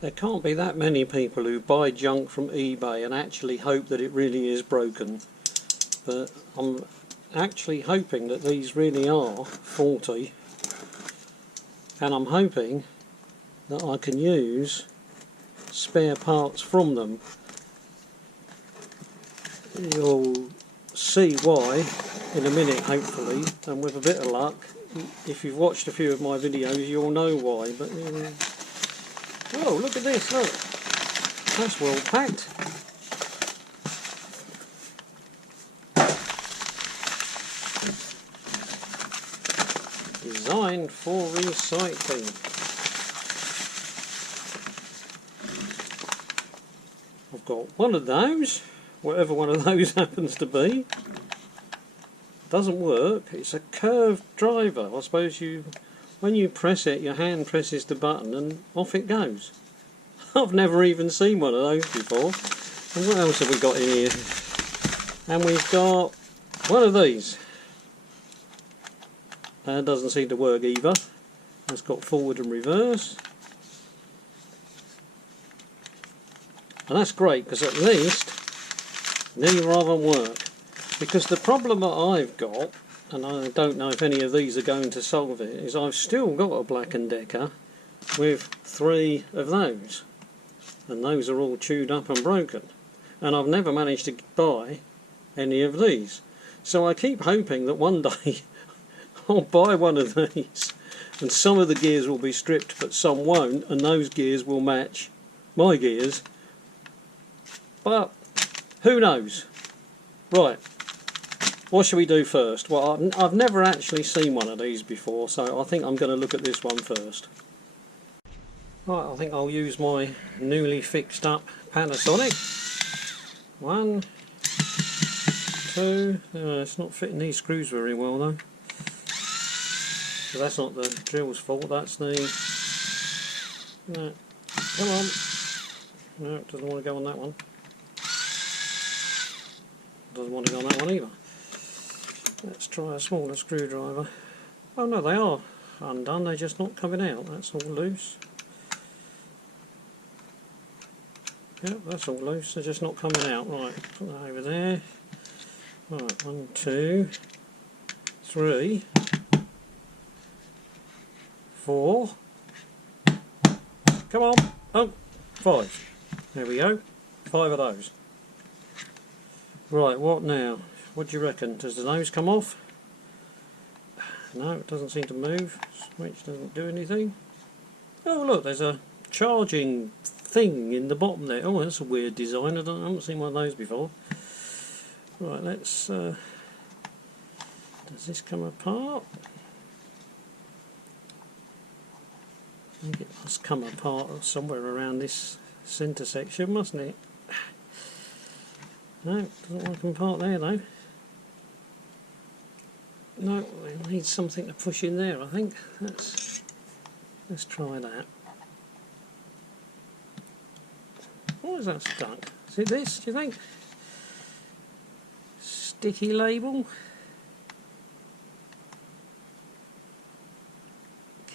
There can't be that many people who buy junk from eBay and actually hope that it really is broken. But I'm actually hoping that these really are faulty, and I'm hoping that I can use spare parts from them. You'll see why in a minute, hopefully, and with a bit of luck. If you've watched a few of my videos, you'll know why. But oh, look at this! Look, that's well packed. Designed for recycling. I've got one of those, whatever one of those happens to be. Doesn't work. It's a curved driver. I suppose when you press it, your hand presses the button and off it goes. I've never even seen one of those before. And what else have we got in here? And we've got one of these. Doesn't seem to work either. It's got forward and reverse. And that's great, because at least neither of them work. Because the problem that I've got, and I don't know if any of these are going to solve it, is I've still got a Black & Decker with 3 of those. And those are all chewed up and broken. And I've never managed to buy any of these. So I keep hoping that one day I'll buy one of these and some of the gears will be stripped but some won't, and those gears will match my gears. But who knows? Right, what shall we do first? Well, I've never actually seen one of these before, so I think I'm going to look at this one first. Right, I think I'll use my newly fixed up Panasonic. 1, 2, it's not fitting these screws very well though. So that's not the drill's fault, that's the... No, come on. No, it doesn't want to go on that one. Doesn't want to go on that one either. Let's try a smaller screwdriver. Oh no, they are undone, they're just not coming out. That's all loose. Yep, that's all loose, they're just not coming out. Right, put that over there. Right, 1, 2, 3, 4. Come on. Oh, 5. There we go. 5 of those. Right, what now? What do you reckon? Does the nose come off? No, it doesn't seem to move. Switch doesn't do anything. Oh look, there's a charging thing in the bottom there. Oh, that's a weird design. I haven't seen one of those before. Right, let's... does this come apart? I think it must come apart somewhere around this centre section, mustn't it? No, doesn't want to come apart there though. No, it needs something to push in there, I think. Let's try that. What is that stuck? Is it this, do you think? Sticky label?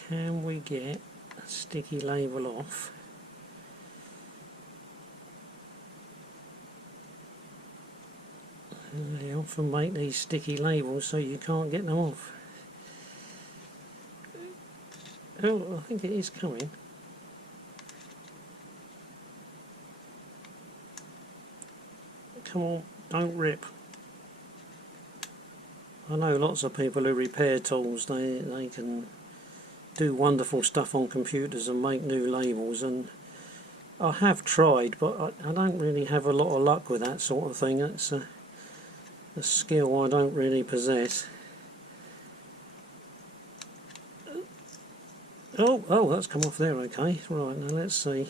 Can we get a sticky label off? They often make these sticky labels so you can't get them off. Oh, I think it is coming. Come on, don't rip. I know lots of people who repair tools, they can do wonderful stuff on computers and make new labels, and I have tried, but I don't really have a lot of luck with that sort of thing. It's a skill I don't really possess. Oh, that's come off there, okay. Right, now let's see.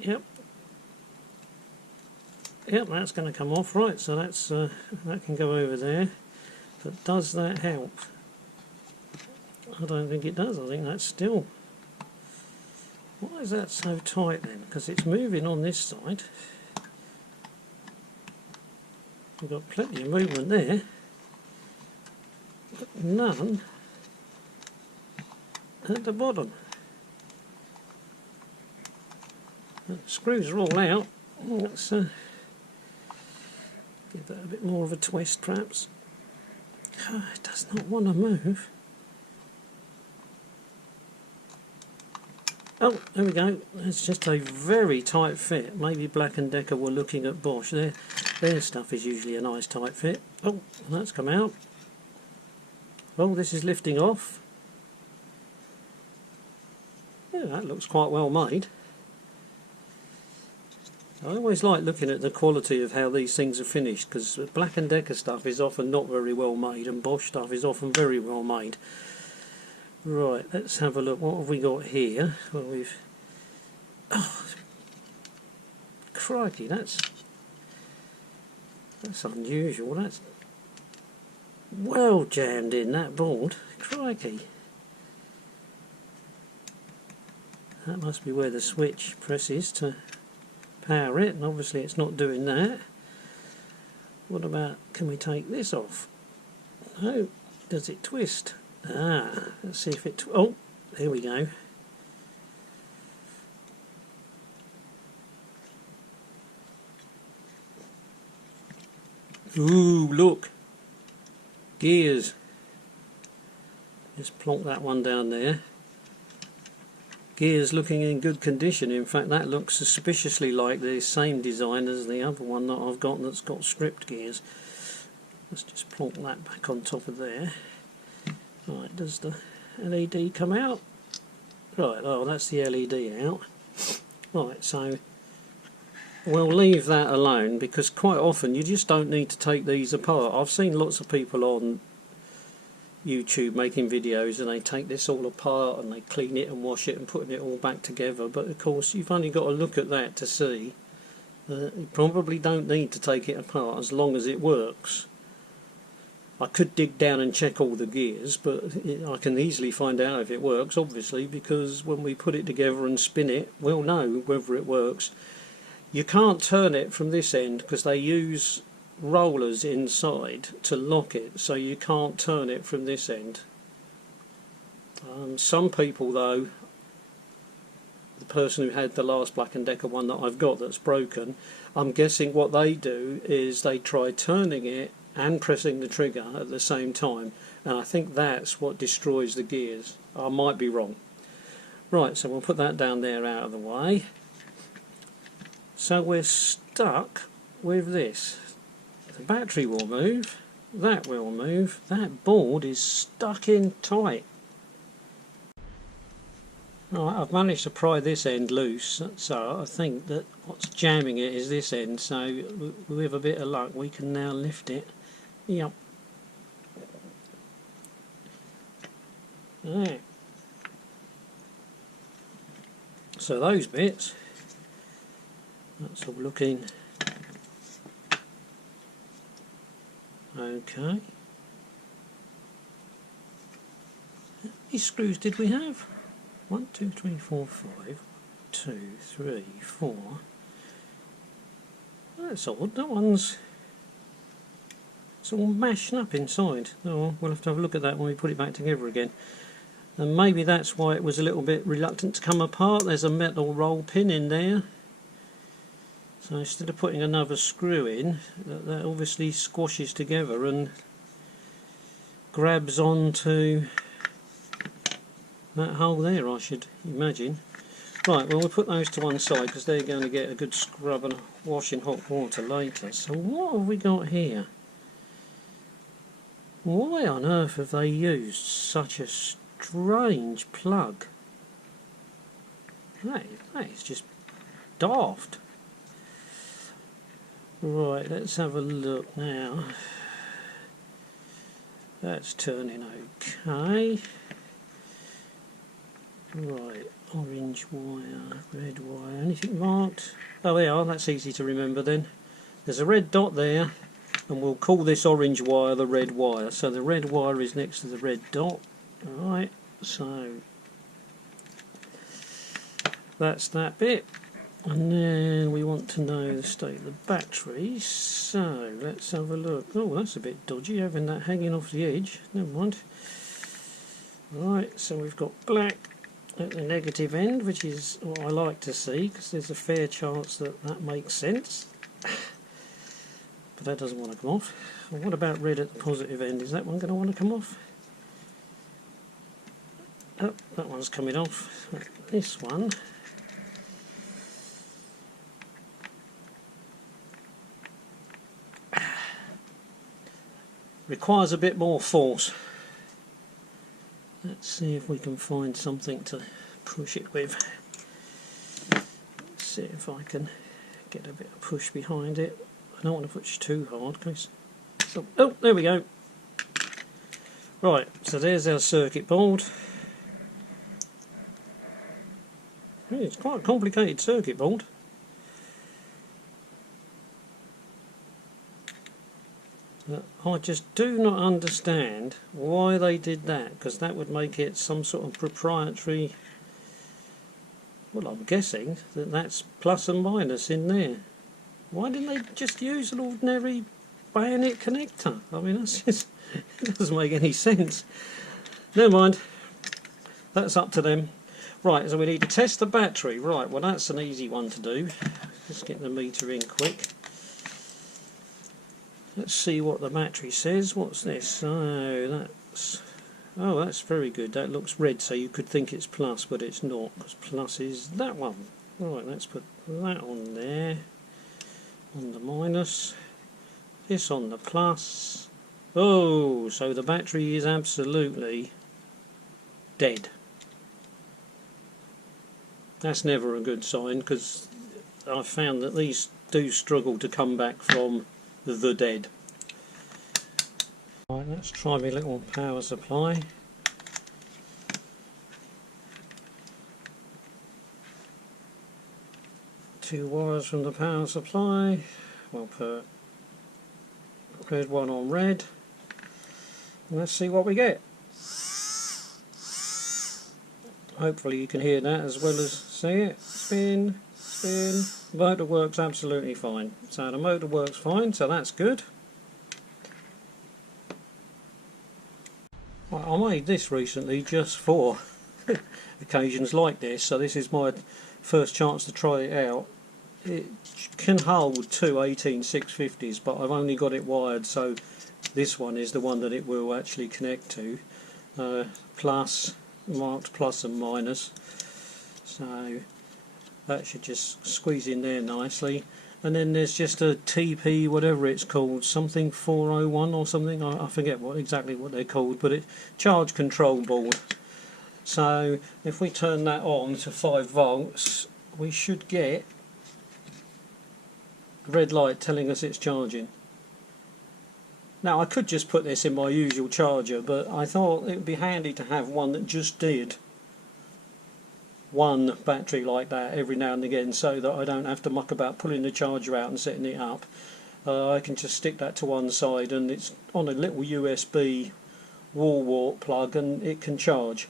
Yep, that's going to come off. Right, so that's that can go over there. But does that help? I don't think it does. I think that's still... Why is that so tight then? Because it's moving on this side. We've got plenty of movement there, but none at the bottom. The screws are all out. Let's give that a bit more of a twist perhaps. Oh, it does not want to move. Oh, there we go. It's just a very tight fit. Maybe Black & Decker were looking at Bosch. Their stuff is usually a nice tight fit. Oh, that's come out. Oh, this is lifting off. Yeah, that looks quite well made. I always like looking at the quality of how these things are finished, because Black & Decker stuff is often not very well made and Bosch stuff is often very well made. Right, let's have a look. What have we got here? Well, we've... Oh, crikey, that's unusual. That's well jammed in, that board. Crikey. That must be where the switch presses to power it, and obviously it's not doing that. What about, can we take this off? No. Does it twist? Ah, let's see if it... Oh, there we go. Ooh, look. Gears. Just plonk that one down there. Gears looking in good condition. In fact, that looks suspiciously like the same design as the other one that I've got that's got stripped gears. Let's just plonk that back on top of there. Right, does the LED come out? Right, oh, that's the LED out. Right, so we'll leave that alone, because quite often you just don't need to take these apart. I've seen lots of people on YouTube making videos and they take this all apart and they clean it and wash it and putting it all back together, but of course you've only got to look at that to see that you probably don't need to take it apart as long as it works. I could dig down and check all the gears, but I can easily find out if it works, obviously, because when we put it together and spin it, we'll know whether it works. You can't turn it from this end because they use rollers inside to lock it, so you can't turn it from this end. Some people, though, the person who had the last Black & Decker one that I've got that's broken, I'm guessing what they do is they try turning it and pressing the trigger at the same time, and I think that's what destroys the gears. I might be wrong. Right, so we'll put that down there out of the way. So we're stuck with this. The battery will move, that will move, that board is stuck in tight. Right, I've managed to pry this end loose, so I think that what's jamming it is this end, so with a bit of luck we can now lift it. Yep. Right. So those bits, that's all looking okay. How many screws did we have? 1, 2, 3, 4, 5. 2, 3, 4. That's odd. That one's... it's all mashed up inside. Oh, we'll have to have a look at that when we put it back together again. And maybe that's why it was a little bit reluctant to come apart. There's a metal roll pin in there. So instead of putting another screw in, that obviously squashes together and grabs onto that hole there, I should imagine. Right, well, we'll put those to one side because they're going to get a good scrub and wash in hot water later. So what have we got here? Why on earth have they used such a strange plug? That is just daft. Right, let's have a look now. That's turning okay. Right, orange wire, red wire, anything marked? Oh, they are, that's easy to remember then. There's a red dot there, and we'll call this orange wire the red wire. So the red wire is next to the red dot. Alright, so that's that bit. And then we want to know the state of the battery, so let's have a look. Oh, that's a bit dodgy, having that hanging off the edge. Never mind. Right, so we've got black at the negative end, which is what I like to see, because there's a fair chance that that makes sense. But that doesn't want to come off. Well, what about red at the positive end? Is that one going to want to come off? Oh, that one's coming off. This one requires a bit more force. Let's see if we can find something to push it with. Let's see if I can get a bit of push behind it. I don't want to push too hard, because oh, there we go. Right, so there's our circuit board. It's quite a complicated circuit board. I just do not understand why they did that, because that would make it some sort of proprietary. Well, I'm guessing that that's plus and minus in there. Why didn't they just use an ordinary bayonet connector? I mean, that's just, it doesn't make any sense. Never mind, that's up to them. Right, so we need to test the battery. Right, well that's an easy one to do. Let's get the meter in quick. Let's see what the battery says. What's this? Oh, that's very good. That looks red, so you could think it's plus, but it's not, because plus is that one. Right, let's put that on there, on the minus, this on the plus. Oh, so the battery is absolutely dead. That's never a good sign, because I've found that these do struggle to come back from the dead. Right, let's try my little power supply. Two wires from the power supply. We'll put red one on red. And let's see what we get. Hopefully you can hear that as well as see it. Spin, spin. The motor works absolutely fine. So the motor works fine, so that's good. Well, I made this recently just for occasions like this, so this is my first chance to try it out. It can hold two 18650s, but I've only got it wired, so this one is the one that it will actually connect to. Plus, marked plus and minus, so that should just squeeze in there nicely. And then there's just a TP, whatever it's called, something 401 or something, I forget exactly what they're called, but it's charge control board. So if we turn that on to 5 volts, we should get a red light telling us it's charging. Now I could just put this in my usual charger, but I thought it would be handy to have one that just did one battery like that every now and again, so that I don't have to muck about pulling the charger out and setting it up. I can just stick that to one side, and it's on a little USB wall wart plug, and it can charge.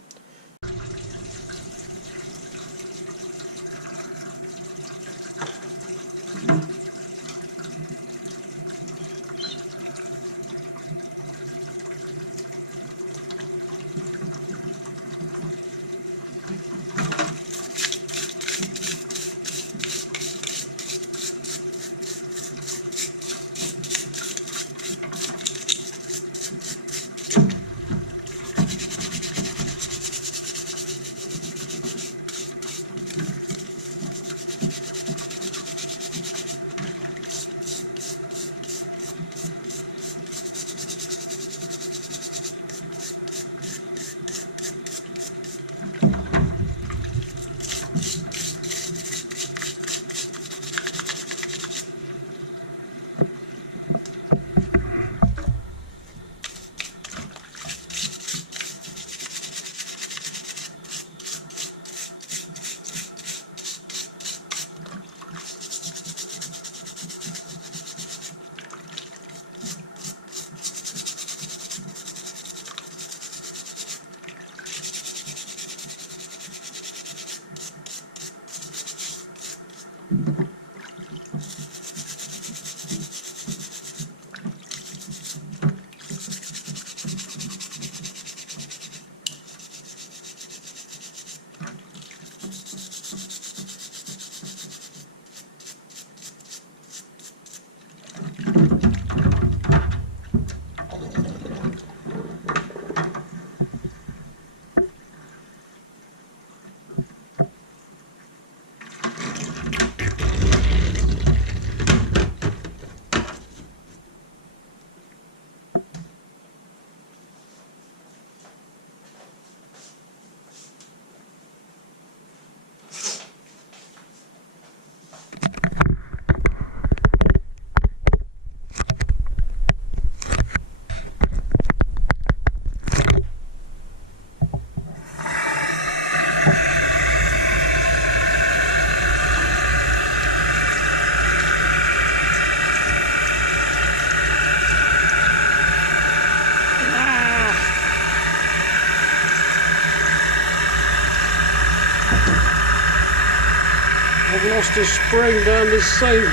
I've lost a spring down the sink.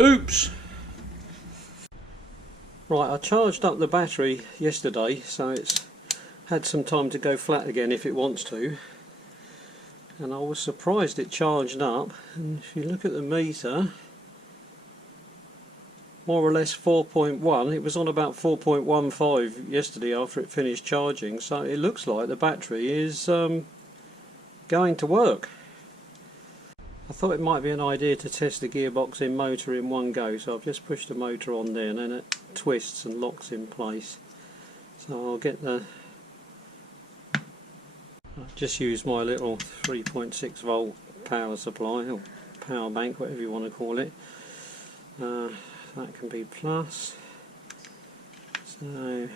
Oops! Right, I charged up the battery yesterday, so it's had some time to go flat again if it wants to. And I was surprised it charged up, and if you look at the meter, more or less 4.1, it was on about 4.15 yesterday after it finished charging, so it looks like the battery is going to work. I thought it might be an idea to test the gearbox in motor in one go, so I've just pushed the motor on there and then it twists and locks in place. So I'll get the... I've just used my little 3.6 volt power supply, or power bank, whatever you want to call it. That can be plus. So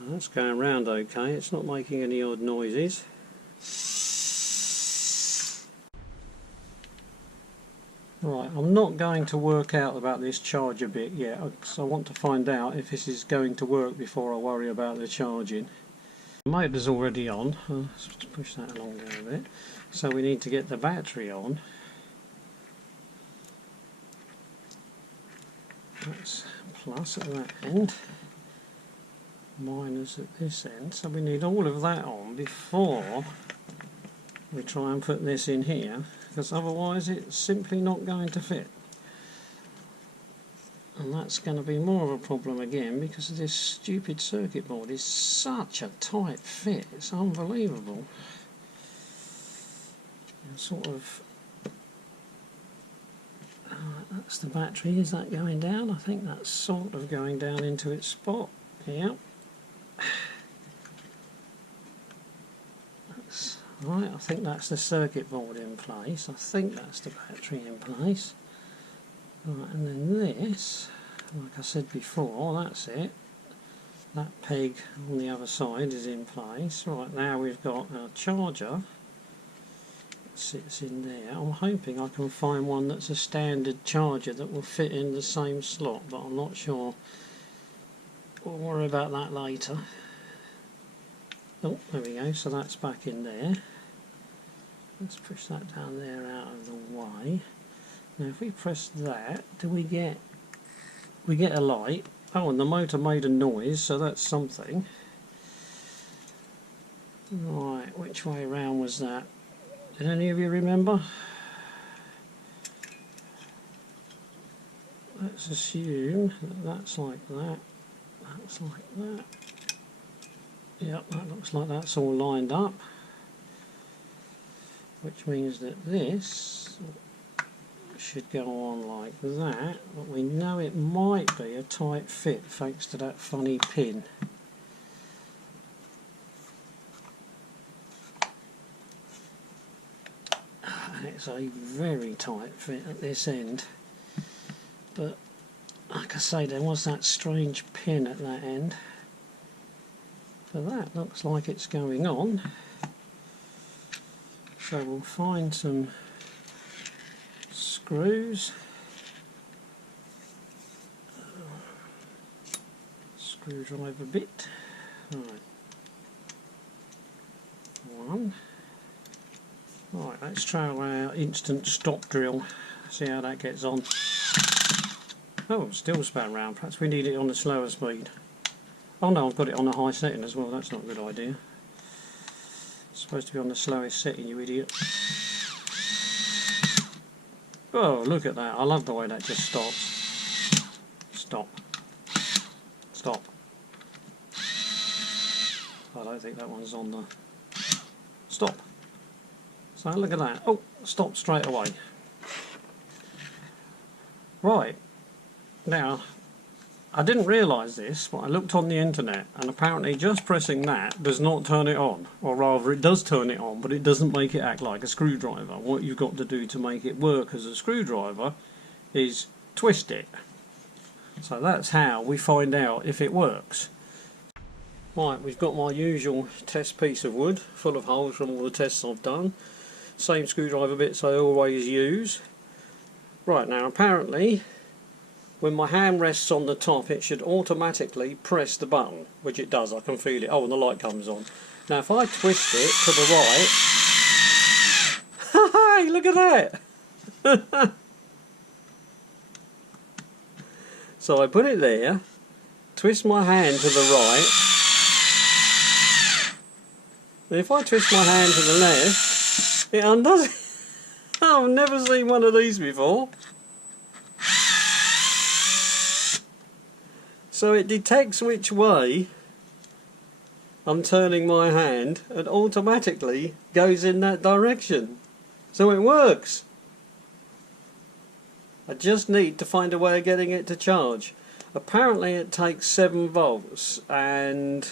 that's going round okay, it's not making any odd noises. Right, I'm not going to work out about this charger bit yet, because I want to find out if this is going to work before I worry about the charging. The motor's already on, let's push that along there a bit. So we need to get the battery on. That's plus at that end, minus at this end, so we need all of that on before we try and put this in here, because otherwise it's simply not going to fit. And that's going to be more of a problem again because this stupid circuit board is such a tight fit, it's unbelievable. And sort of, that's the battery, is that going down? I think that's sort of going down into its spot. Yep. That's right, I think that's the circuit board in place, I think that's the battery in place. Right, and then this, like I said before, that's it. That peg on the other side is in place. Right, now we've got our charger that sits in there. I'm hoping I can find one that's a standard charger that will fit in the same slot, but I'm not sure. We'll worry about that later. Oh, there we go, so that's back in there. Let's push that down there out of the way. Now if we press that, do we get a light? Oh, and the motor made a noise, so that's something. Right, which way around was that? Did any of you remember? Let's assume that that's like that, that's like that. Yep, that looks like that's all lined up. Which means that this should go on like that, but we know it might be a tight fit thanks to that funny pin. It's a very tight fit at this end, but like I say, there was that strange pin at that end. But that looks like it's going on, so we'll find some screws, screwdriver bit, right, one, right, let's try our instant stop drill, see how that gets on. Oh, still span round, perhaps we need it on a slower speed. Oh no, I've got it on a high setting as well, that's not a good idea. It's supposed to be on the slowest setting, you idiot. Oh, look at that. I love the way that just stops. Stop. Stop. I don't think that one's on the... Stop. So look at that. Oh, stop straight away. Right. Now, I didn't realise this, but I looked on the internet, and apparently just pressing that does not turn it on. Or rather, it does turn it on, but it doesn't make it act like a screwdriver. What you've got to do to make it work as a screwdriver is twist it. So that's how we find out if it works. Right, we've got my usual test piece of wood, full of holes from all the tests I've done. Same screwdriver bits I always use. Right, now apparently when my hand rests on the top it should automatically press the button, which it does. I can feel it. Oh, and the light comes on. Now if I twist it to the right, hey, look at that! So I put it there, twist my hand to the right, and if I twist my hand to the left, it undoes it. I've never seen one of these before. So it detects which way I'm turning my hand and automatically goes in that direction. So it works. I just need to find a way of getting it to charge. Apparently it takes 7 volts, and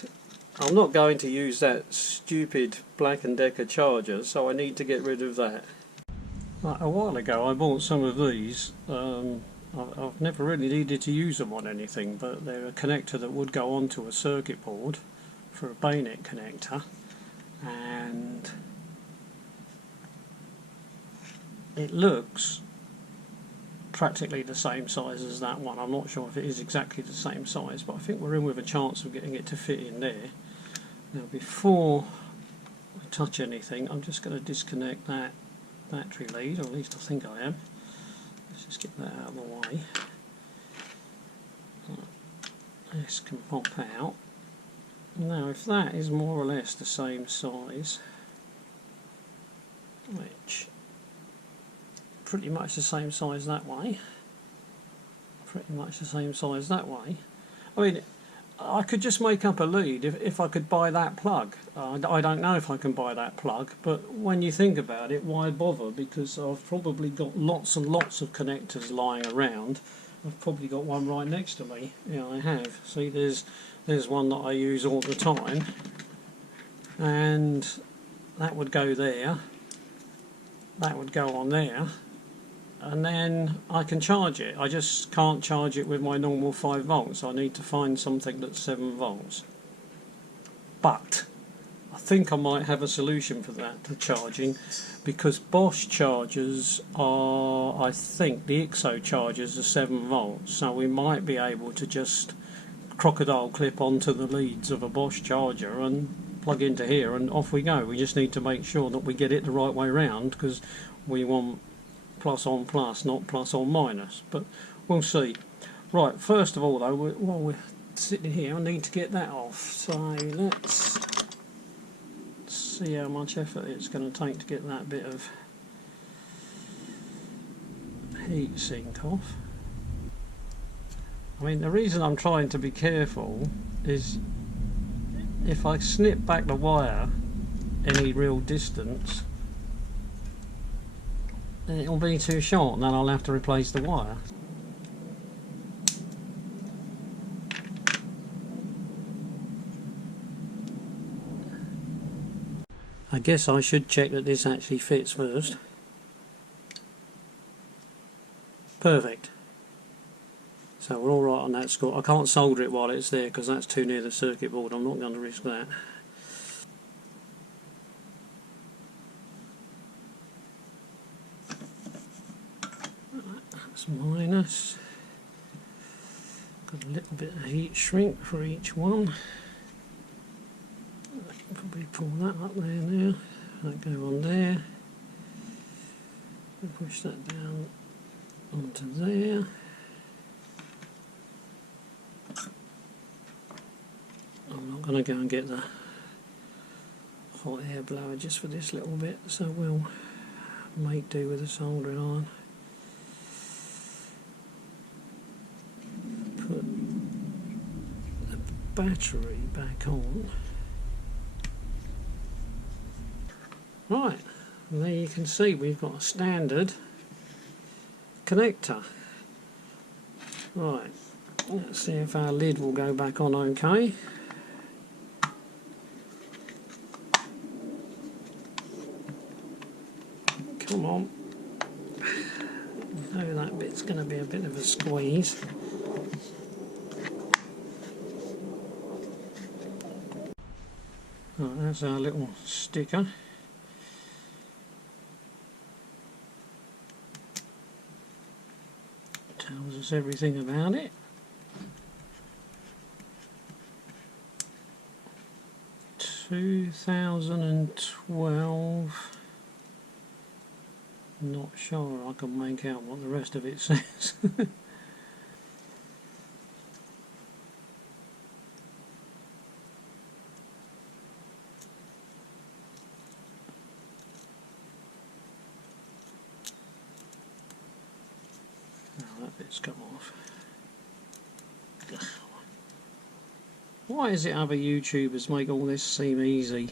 I'm not going to use that stupid Black & Decker charger, so I need to get rid of that. A while ago I bought some of these. I've never really needed to use them on anything, but they're a connector that would go onto a circuit board for a bayonet connector, and it looks practically the same size as that one. I'm not sure if it is exactly the same size, but I think we're in with a chance of getting it to fit in there. Now before I touch anything, I'm just going to disconnect that battery lead, or at least I think I am. Let's just get that out of the way. This can pop out. Now if that is more or less the same size, which pretty much the same size that way, pretty much the same size that way, I mean I could just make up a lead if I could buy that plug. I don't know if I can buy that plug, but when you think about it, why bother? Because I've probably got lots and lots of connectors lying around. I've probably got one right next to me. Yeah, I have. See, there's one that I use all the time, and that would go there, that would go on there, and then I can charge it. I just can't charge it with my normal 5 volts. I need to find something that's 7 volts. But I think I might have a solution for that, to charging, because Bosch chargers are, I think the IXO chargers are 7 volts, so we might be able to just crocodile clip onto the leads of a Bosch charger and plug into here and off we go. We just need to make sure that we get it the right way round, because we want plus on plus, not plus on minus, but we'll see. Right, first of all though, while we're sitting here, I need to get that off, so let's see how much effort it's going to take to get that bit of heat sink off. I mean, the reason I'm trying to be careful is if I snip back the wire any real distance, then it'll be too short and then I'll have to replace the wire. I guess I should check that this actually fits first. Perfect. So we're alright on that score. I can't solder it while it's there because that's too near the circuit board. I'm not going to risk that. That's minus. Got a little bit of heat shrink for each one. Probably pull that up there now. That go on there. Push that down onto there. I'm not going to go and get the hot air blower just for this little bit, so we'll make do with the soldering iron. Put the battery back on. Right, and there you can see we've got a standard connector. Right, let's see if our lid will go back on okay. Come on. I know that bit's going to be a bit of a squeeze. Right, that's our little sticker. That's everything about it. "2012. Not sure I can make out what the rest of it says. That bit's come off. Why is it other YouTubers make all this seem easy?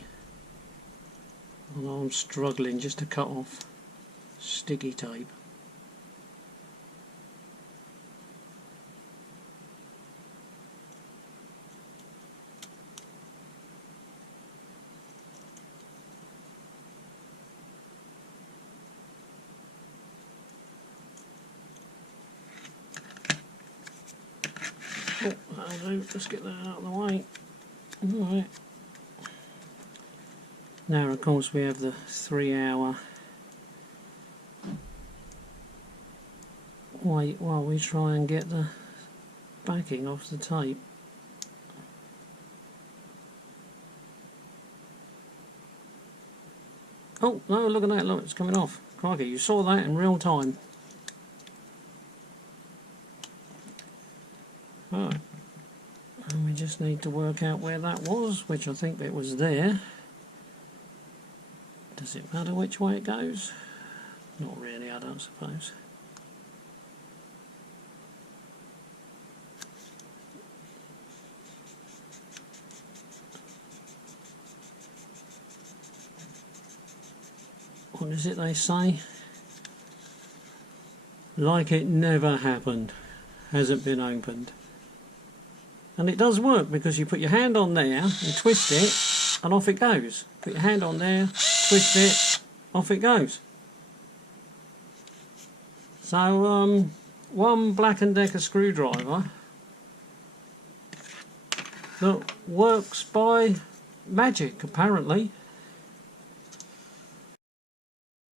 Although I'm struggling just to cut off sticky tape. Oh, that'll do. Let's get that out of the way. Alright. Now, of course, we have the 3-hour wait while we try and get the backing off the tape. Oh, no, look at that. Look, it's coming off. Crikey, you saw that in real time. Right, and we just need to work out where that was, which I think it was there. Does it matter which way it goes? Not really, I don't suppose. What is it they say? Like it never happened. Hasn't been opened. And it does work, because you put your hand on there and twist it and off it goes. Put your hand on there, twist it, off it goes. So one Black & Decker screwdriver that works by magic apparently.